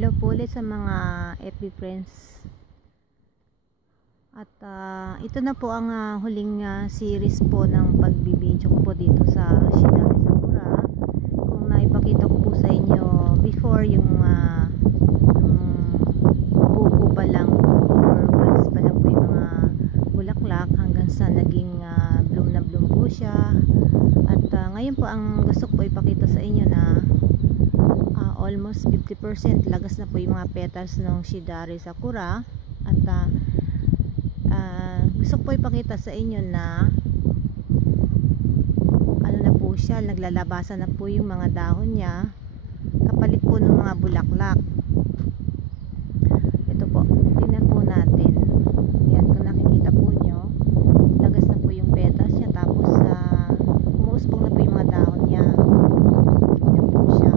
Hello po ulit sa mga FB friends. At ito na po ang huling series po ng pagbibideo ko po dito sa Shidari Sakura. Kung naipakita ko po sa inyo before yung buko pa lang or buds pa lang po yung mga bulaklak hanggang sa naging bloom na bloom po siya. At ngayon po ang gusto ko po ipakita sa inyo na almost 50% lagas na po yung mga petals ng Shidari Sakura. At gusto ko po ipakita sa inyo na ano na po siya, naglalabasan na po yung mga dahon niya kapalit po ng mga bulaklak. Ito po, tingnan po natin. Yan, kung nakikita po nyo, lagas na po yung petals niya, tapos umuuspong na po yung mga dahon niya. Yan po siya.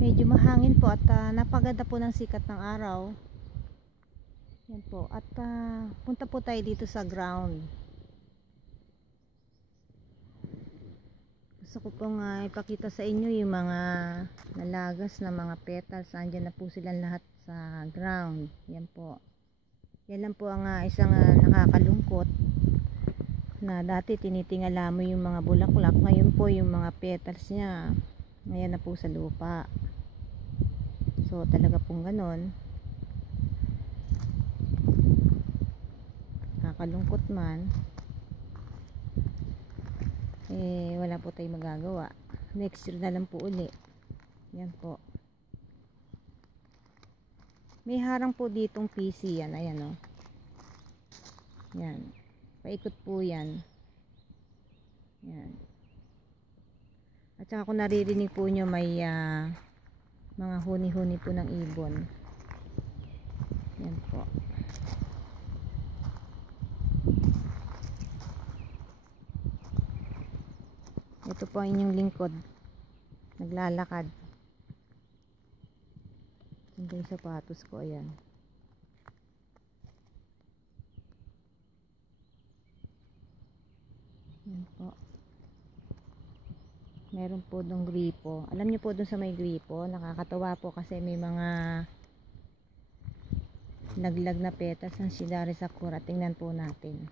Medyo mahangin po at napaganda po ng sikat ng araw. Yan po. At punta po tayo dito sa ground. Gusto ko pong ipakita sa inyo yung mga nalagas na mga petals. Andyan na po silang lahat sa ground. Yan po. Yan lang po ang isang nakakalungkot, na dati tinitingala mo yung mga bulaklak, ngayon po yung mga petals niya ngayon na po sa lupa. So talaga pong ganon, nakakalungkot man, wala po tayong magagawa. Next year na lang po uli. Yan po, may harang po ditong PC yan, ayan o. Yan, paikot po yan. Yan. At saka kung naririnig po nyo, may mga huni-huni po ng ibon. Yan po. Ito po ang inyong lingkod, naglalakad. Ito yung sapatos ko, ayan. Yan po. Meron po dong gripo. Alam niyo po dun sa may gripo, nakakatawa po kasi may mga laglag na petals ng Shidari Sakura. Tingnan po natin.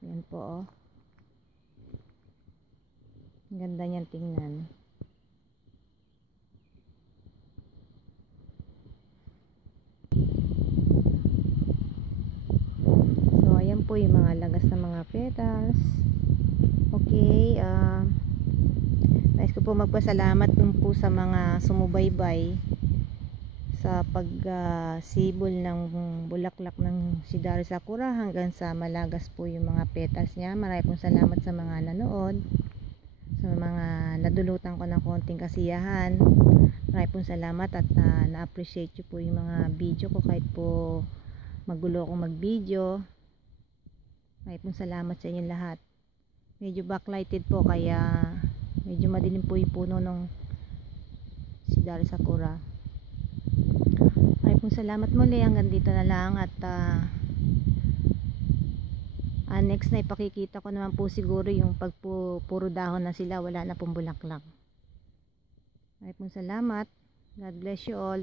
Yan po, oh. Ang ganda niyan tingnan. So ayan po yung mga lagas na mga petals. Okay, nais ko po magpasalamat dun po sa mga sumubaybay sa pagsibol ng bulaklak ng Shidari Sakura hanggang sa malagas po yung mga petals niya. Maraming pong salamat sa mga nanood, sa mga nadulutan ko ng konting kasiyahan. Maraming pong salamat at na-appreciate nyo po yung mga video ko kahit po magulo akong mag-video. Maraming pong salamat sa inyong lahat. Medyo backlighted po kaya medyo madilim po yung puno ng Shidari Sakura. Maraming pong salamat muli. Hanggang dito na lang at next na ipakikita ko naman po siguro yung puro dahon na sila, wala na pong bulaklak. Maraming pong salamat. God bless you all.